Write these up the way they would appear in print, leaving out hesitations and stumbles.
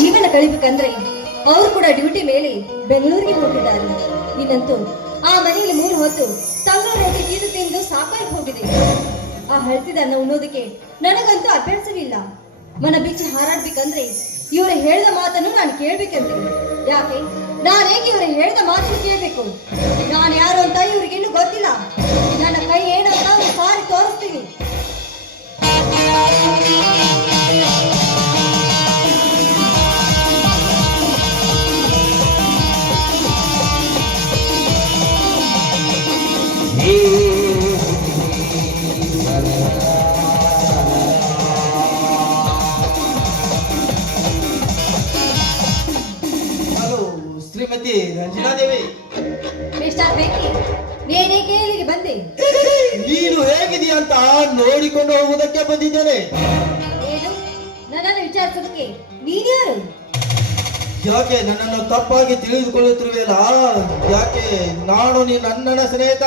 ಜೀವನ ಕಳಿಬೇಕಂದ್ರೆ ಅವರು ಕೂಡ ಡ್ಯೂಟಿ ಮೇಲೆ ಬೆಂಗಳೂರಿಗೆ ಹೋಗಿದ್ದಾರೆ. ಇನ್ನಂತೂ ಆ ಮನೆಯಲ್ಲಿ 3 ಹೊತ್ತು ತಂಗಳ ರೊಟ್ಟಿ ತಿಂದು ತಿಂದು ಸಾಕಾಗಿ ಹೋಗಿದೆ. ಆ ಹಳತಿದನ್ನ ಉಣ್ಣೋದಕ್ಕೆ ನನಗಂತೂ ಅಭ್ಯಾಸವಿಲ್ಲ. ಮನ ಬಿಚ್ಚಿ ಹಾರಾಡ್ಬೇಕಂದ್ರೆ ಇವರು ಹೇಳಿದ ಮಾತನ್ನು ನಾನು ಕೇಳ್ಬೇಕಂತೀನಿ. ಯಾಕೆ ನಾನೇಗೆ ಇವರು ಹೇಳಿದ ಮಾತನ್ನು ಕೇಳ್ಬೇಕು? ನಾನು ಯಾರು ಅಂತ ಇವ್ರಿಗಿನ್ನೂ ಗೊತ್ತಿಲ್ಲ. ನನ್ನ ಕೈ ಏನು ಅಂತ ಒಂದು ಸಾರಿ ತೋರಿಸ್ತೀನಿ. ಶ್ರೀಮತಿ ರಂಜನಾದೇವಿ, ಮಿಸ್ಟರ್ ಬೆಂಕಿ, ನೀನೇಕೆ ಇಲ್ಲಿಗೆ ಬಂದೆ? ನೀನು ಹೇಗಿದೆಯಾ ಅಂತ ನೋಡಿಕೊಂಡು ಹೋಗುವುದಕ್ಕೆ ಬಂದಿದ್ದೇನೆ. ಏನು ನನ್ನನ್ನು ವಿಚಾರಿಸೋದಕ್ಕೆ ನೀನ್ಯಾರು? ಯಾಕೆ ನನ್ನನ್ನು ತಪ್ಪಾಗಿ ತಿಳಿದುಕೊಳ್ಳುತ್ತಿರುವೆಯಲ್ಲ? ಯಾಕೆ ನಾನು ನೀನು ನನ್ನ ಸ್ನೇಹಿತ.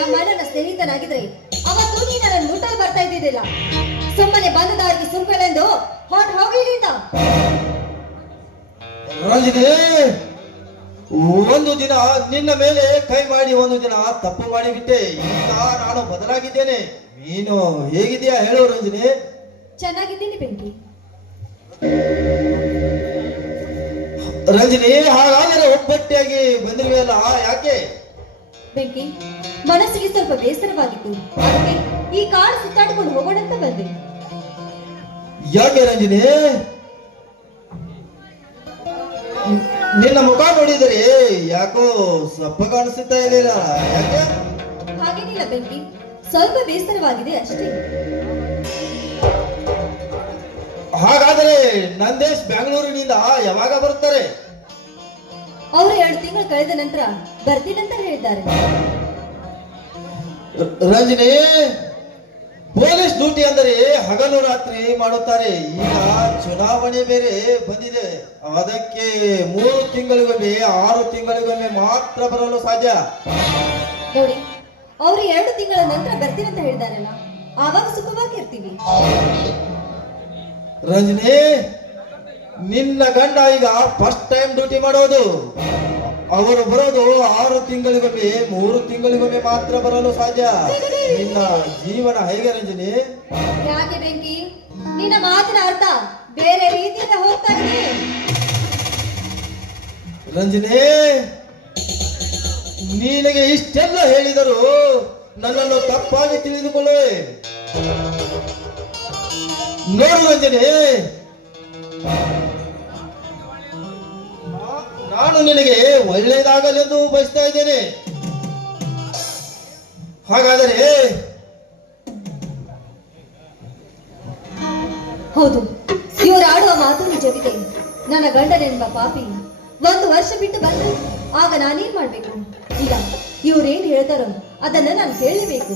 ನಮ್ಮ ಅಣ್ಣನ ಸ್ನೇಹಿತನಾಗಿದ್ರೆ ಅವತ್ತು ನೀ ನನ್ನ ಮುಟ್ಟಲು ಬರ್ತಾ ಇದ್ದಿದ್ದಿಲ್ಲ. ಸುಮ್ಮನೆ ಬಂದ ದಾರಿಗೆ ಸುಂಕಲೆಂದು ಹೊರಟು ಹೋಗಲಿಲ್ಲ. ರಂಜನಿ, ಒಂದು ದಿನ ನಿನ್ನ ಮೇಲೆ ಕೈ ಮಾಡಿ ಒಂದು ದಿನ ತಪ್ಪು ಮಾಡಿಬಿಟ್ಟೆ. ಈಗ ನಾನು ಬದಲಾಗಿದ್ದೇನೆ. ನೀನು ಹೇಗಿದೆಯಾ ಹೇಳು ರಂಜನಿ? ಚೆನ್ನಾಗಿದ್ದೀನಿ ಬೆಂಕಿ. ರಂಜನಿ, ಹಾಗಾದರೆ ಒಬ್ಬಟ್ಟಿಯಾಗಿ ಬಂದಿರುವೆಯಲ್ಲ, ಯಾಕೆ? ಬೆಂಕಿ, ಮನಸ್ಸಿಗೆ ಸ್ವಲ್ಪ ಬೇಸರವಾಗಿತ್ತು. ಅದಕ್ಕೆ ಈ ಕಾಡು ಸುತ್ತಾಡಿಕೊಂಡು ಹೋಗೋಣ ಅಂತ ಬಂದೆ. ಯಾಕೆ ರಂಜನಿ? ನಿನ್ನ ಮುಖ ನೋಡಿದರೆ ಯಾಕೋ ಸಪ್ಪ ಕಾಣಿಸುತ್ತಾ ಇದೆಯಲ್ಲ, ಯಾಕೆ? ಹಾಗೇನಿಲ್ಲ ಬೆಂಕಿ, ಸ್ವಲ್ಪ ಬೇಸರವಾಗಿದೆ ಅಷ್ಟೇ. ಹಾಗಾದರೆ ನಂದೇಶ್ ಬೆಂಗಳೂರಿನಿಂದ ಯಾವಾಗ ಬರುತ್ತಾರೆ? ಅವರು 2 ತಿಂಗಳು ಕಳೆದ ನಂತರ ಬರ್ತೀನಂತ ಹೇಳಿದ್ದಾರೆ. ರಂಜನಿ, ಪೊಲೀಸ್ ಡ್ಯೂಟಿ ಅಂದರೆ ಹಗಲು ರಾತ್ರಿ ಮಾಡುತ್ತಾರೆ. ಈಗ ಚುನಾವಣೆ ಬೇರೆ ಬಂದಿದೆ. ಅದಕ್ಕೆ 3 ತಿಂಗಳಿಗೊಮ್ಮೆ 6 ತಿಂಗಳಿಗೊಮ್ಮೆ ಮಾತ್ರ ಬರಲು ಸಾಧ್ಯ. ನೋಡಿ, ಅವರು 2 ತಿಂಗಳ ನಂತರ ಬರ್ತೀನಂತ ಹೇಳಿದಾರಲ್ಲ, ಆವಾಗ ಸುಖವಾಗಿರ್ತೀವಿ. ರಂಜನಿ, ನಿನ್ನ ಗಂಡ ಈಗ ಫಸ್ಟ್ ಟೈಮ್ ಡ್ಯೂಟಿ ಮಾಡೋದು. ಅವರು ಬರೋದು 6 ತಿಂಗಳಿಗೊಮ್ಮೆ 3 ತಿಂಗಳಿಗೊಮ್ಮೆ ಮಾತ್ರ ಬರಲು ಸಾಧ್ಯ. ನಿನ್ನ ಜೀವನ ಹೇಗೆ ರಂಜನಿ? ಯಾಕೆ ಬೆಂಕಿ, ನಿನ್ನ ಮಾತಿನ ಅರ್ಥ ಬೇರೆ ರೀತಿಯಿಂದ ಹೋಗ್ತಾ ಇದೆ. ರಂಜನಿ, ನಿನಗೆ ಇಷ್ಟೆಲ್ಲ ಹೇಳಿದರು ನನ್ನನ್ನು ತಪ್ಪಾಗಿ ತಿಳಿದುಕೊಳ್ಳುವೆ. ನೋಡು ರಂಜನಿ, ನಾನು ನಿನಗೆ ಒಳ್ಳೆಯದಾಗಲೆಂದು ಬಯಸ್ತಾ ಇದ್ದೇನೆ. ಹಾಗಾದರೆ ಹೌದು, ಇವರು ಆಡುವ ಮಾತು ನಿಜವಿದೆ. ನನ್ನ ಗಂಡನೆಂಬ ಪಾಪಿ 1 ವರ್ಷ ಬಿಟ್ಟು ಬಂದ್ರೆ ಆಗ ನಾನೇನ್ ಮಾಡ್ಬೇಕು? ಈಗ ಇವ್ರೇನ್ ಹೇಳ್ತಾರೋ ಅದನ್ನ ನಾನು ಕೇಳಲೇಬೇಕು.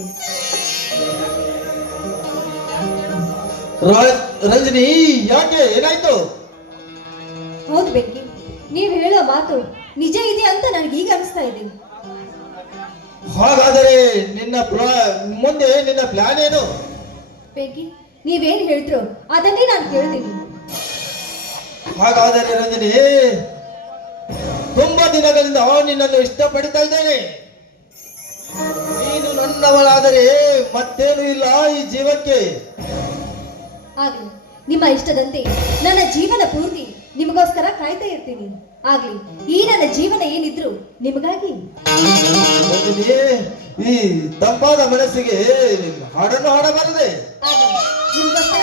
ರಂಜನಿ, ಯಾಕೆ, ಏನಾಯ್ತು? ಹೌದು ಬೆಂಕಿ, ನೀವು ಹೇಳೋ ಮಾತು ನಿಜ ಇದೆ ಅಂತ ನನಗೀಗ ಅನಿಸ್ತಾ ಇದೆ. ಹಾಗಾದರೆ ಮುಂದೆ ನಿನ್ನ ಪ್ಲಾನ್ ಏನು? ಬೆಂಕಿ, ನೀವೇನ್ ಹೇಳ್ತಿರೋ ಅದನ್ನೇ ನಾನು ಕೇಳ್ತೀನಿ. ಹಾಗಾದರೆ ರಂಜನಿ, ತುಂಬಾ ದಿನಗಳಿಂದ ನಿನ್ನನ್ನು ಇಷ್ಟಪಡ್ತಾ ಇದ್ದೇನೆ. ನೀನು ನನ್ನವಳಾದರೆ ಮತ್ತೇನು ಇಲ್ಲ ಈ ಜೀವಕ್ಕೆ. ಆಗ್ಲಿ, ನಿಮ್ಮ ಇಷ್ಟದಂತೆ ನನ್ನ ಜೀವನ ಪೂರ್ತಿ ನಿಮಗೋಸ್ಕರ ಕಾಯ್ತಾ ಇರ್ತೀನಿ. ಆಗ್ಲಿ, ಈ ನನ್ನ ಜೀವನ ಏನಿದ್ರು ನಿಮಗಾಗಿ. ಈ ತಂಪಾದ ಮನಸ್ಸಿಗೆ ಹಾಡನ್ನು ಹಾಡಬಾರದೆ? ಆಗ್ಲಿ, ನಿಮಗೋಸ್ಕರ